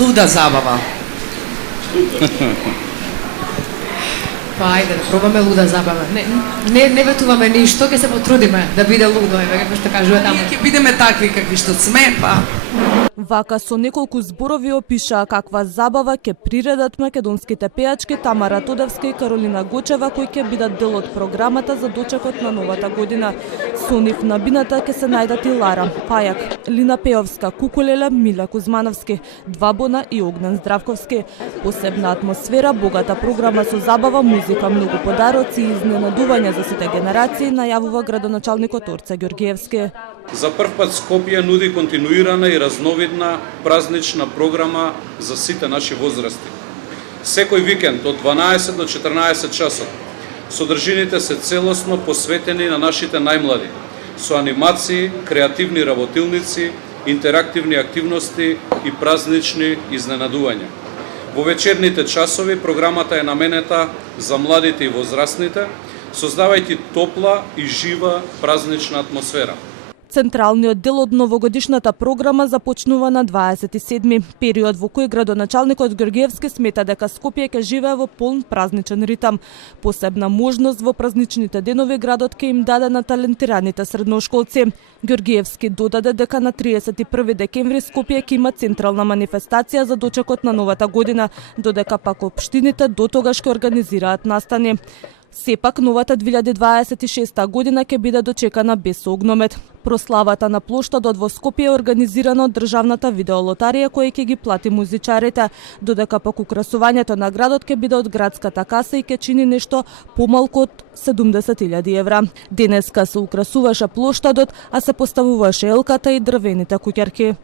луда забава. Па ајде, пробаме луда забава. Не ветуваме ништо, ќе се потрудиме да биде лудо, еве како што кажува таму. Ние ќе бидеме такви какви што сме, па. Вака со неколку зборови опишаа каква забава ќе приредат македонските пејачки Тамара Тодевска и Каролина Гочева, кои ќе бидат дел од програмата за дочекот на новата година. Со нив на бината ќе се најдат и Лара Пајак, Лина Пеовска, Кукулеле, Милја Кузмановски, Двабона и Огнен Здравковски. Посебна атмосфера, богата програма со забава, музика, многу подароци и изненадувања за сите генерации, најавува градоначалникот Орце Ѓорѓиевски. За прв пат Скопје нуди континуирана и разновидна празнична програма за сите наши возрасти. Секој викенд од 12 до 14 часот содржините се целосно посветени на нашите најмлади, со анимации, креативни работилници, интерактивни активности и празнични изненадувања. Во вечерните часови програмата е наменета за младите и возрастните, создавајќи топла и жива празнична атмосфера. Централниот дел од новогодишната програма започнува на 27-ми, период во кој градоначалникот Ѓорѓиевски смета дека Скопје ќе живее во полн празничен ритам. Посебна можност во празничните денови градот ќе им даде на талентираните средношколци. Ѓорѓиевски додаде дека на 31 декември Скопје ќе има централна манифестација за дочекот на новата година, додека пак општините до тогаш ќе организираат настани. Сепак, новата 2026 година ќе биде дочекана без огномет. Прославата на плоштадот во Скопје е организирана од државната видеолотарија која ќе ги плати музичарите, додека пак украсувањето на градот ќе биде од градската каса и ќе чини нешто помалку од 70.000 евра. Денеска се украсуваше плоштадот, а се поставуваше елката и дрвените куќарки.